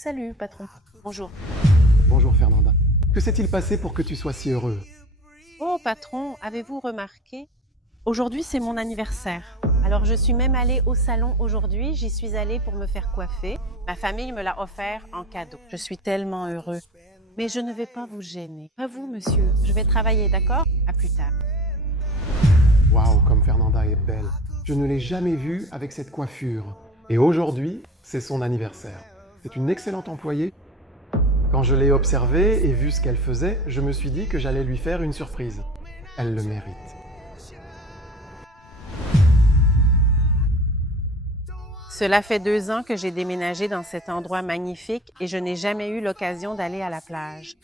Salut, patron. Bonjour. Bonjour Fernanda. Que s'est-il passé pour que tu sois si heureux? Oh, patron, avez-vous remarqué? Aujourd'hui, c'est mon anniversaire. Alors, je suis même allée au salon aujourd'hui. J'y suis allée pour me faire coiffer. Ma famille me l'a offert en cadeau. Je suis tellement heureux. Mais je ne vais pas vous gêner. Pas vous, monsieur. Je vais travailler, d'accord? À plus tard. Waouh, comme Fernanda est belle. Je ne l'ai jamais vue avec cette coiffure. Et aujourd'hui, c'est son anniversaire. C'est une excellente employée. Quand je l'ai observée et vu ce qu'elle faisait, je me suis dit que j'allais lui faire une surprise. Elle le mérite. Cela fait 2 ans que j'ai déménagé dans cet endroit magnifique et je n'ai jamais eu l'occasion d'aller à la plage.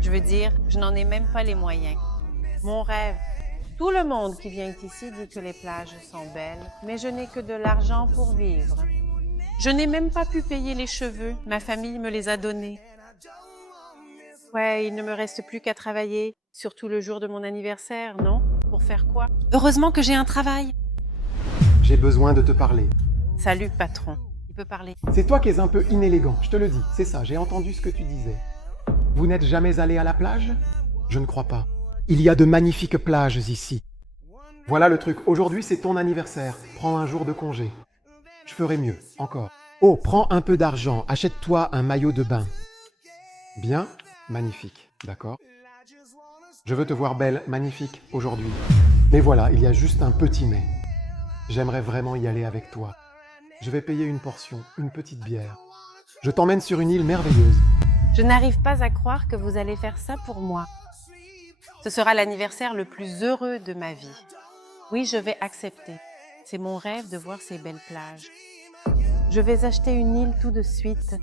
Je veux dire, je n'en ai même pas les moyens. Mon rêve. Tout le monde qui vient ici dit que les plages sont belles, mais je n'ai que de l'argent pour vivre. Je n'ai même pas pu payer les cheveux, ma famille me les a donnés. Ouais, il ne me reste plus qu'à travailler, surtout le jour de mon anniversaire, non? Pour faire quoi? Heureusement que j'ai un travail. J'ai besoin de te parler. Salut, patron. Il peut parler. C'est toi qui es un peu inélégant, je te le dis. C'est ça, j'ai entendu ce que tu disais. Vous n'êtes jamais allé à la plage? Je ne crois pas. Il y a de magnifiques plages ici. Voilà le truc, aujourd'hui c'est ton anniversaire. Prends un jour de congé. Je ferai mieux, encore. Oh, prends un peu d'argent, achète-toi un maillot de bain. Bien, magnifique, d'accord? Je veux te voir belle, magnifique, aujourd'hui. Mais voilà, il y a juste un petit mais. J'aimerais vraiment y aller avec toi. Je vais payer une portion, une petite bière. Je t'emmène sur une île merveilleuse. Je n'arrive pas à croire que vous allez faire ça pour moi. Ce sera l'anniversaire le plus heureux de ma vie. Oui, je vais accepter. C'est mon rêve de voir ces belles plages. Je vais acheter une île tout de suite.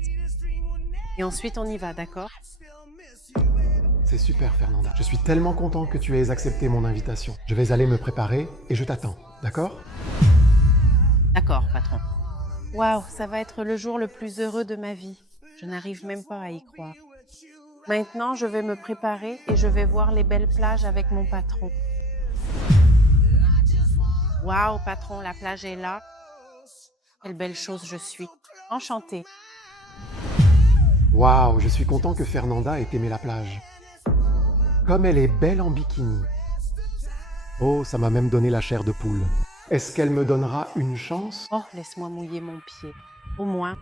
Et ensuite, on y va, d'accord? C'est super, Fernanda. Je suis tellement content que tu aies accepté mon invitation. Je vais aller me préparer et je t'attends, d'accord? D'accord, patron. Waouh, ça va être le jour le plus heureux de ma vie. Je n'arrive même pas à y croire. Maintenant, je vais me préparer et je vais voir les belles plages avec mon patron. Waouh, patron, la plage est là. Quelle belle chose je suis. Enchantée. Waouh, je suis content que Fernanda ait aimé la plage. Comme elle est belle en bikini. Oh, ça m'a même donné la chair de poule. Est-ce qu'elle me donnera une chance? Oh, laisse-moi mouiller mon pied. Au moins.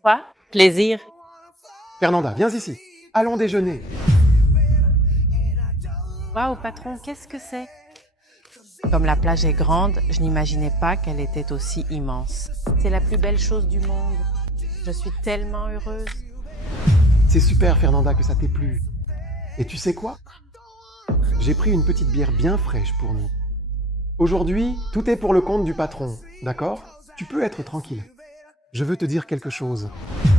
Quoi? Plaisir. Fernanda, viens ici. Allons déjeuner. Waouh, patron, qu'est-ce que c'est? Comme la plage est grande, je n'imaginais pas qu'elle était aussi immense. C'est la plus belle chose du monde. Je suis tellement heureuse. C'est super, Fernanda, que ça t'ait plu. Et tu sais quoi? J'ai pris une petite bière bien fraîche pour nous. Aujourd'hui, tout est pour le compte du patron, d'accord? Tu peux être tranquille. Je veux te dire quelque chose.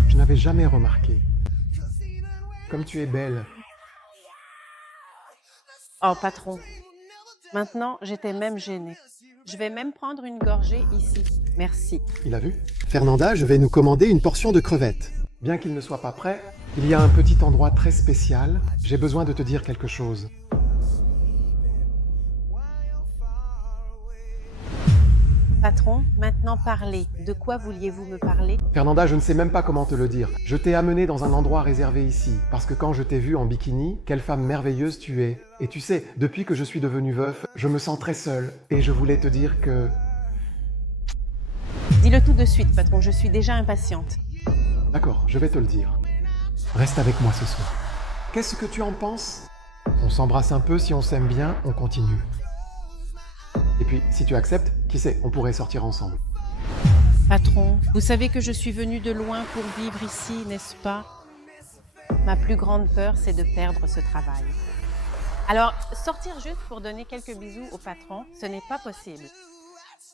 Je n'avais jamais remarqué. Comme tu es belle. Oh, patron. Maintenant, j'étais même gênée. Je vais même prendre une gorgée ici. Merci. Il a vu? Fernanda, je vais nous commander une portion de crevettes. Bien qu'il ne soit pas prêt, il y a un petit endroit très spécial. J'ai besoin de te dire quelque chose. Patron, maintenant parlez. De quoi vouliez-vous me parler? Fernanda, je ne sais même pas comment te le dire. Je t'ai amené dans un endroit réservé ici, parce que quand je t'ai vue en bikini, quelle femme merveilleuse tu es. Et tu sais, depuis que je suis devenu veuf, je me sens très seul. Et je voulais te dire que... Dis-le tout de suite, patron. Je suis déjà impatiente. D'accord, je vais te le dire. Reste avec moi ce soir. Qu'est-ce que tu en penses? On s'embrasse un peu, si on s'aime bien, on continue. Et puis, si tu acceptes, qui sait, on pourrait sortir ensemble. Patron, vous savez que je suis venue de loin pour vivre ici, n'est-ce pas? Ma plus grande peur, c'est de perdre ce travail. Alors, sortir juste pour donner quelques bisous au patron, ce n'est pas possible.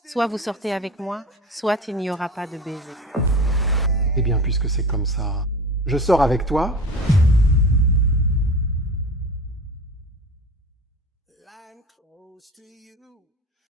Soit vous sortez avec moi, soit il n'y aura pas de baiser. Eh bien, puisque c'est comme ça, je sors avec toi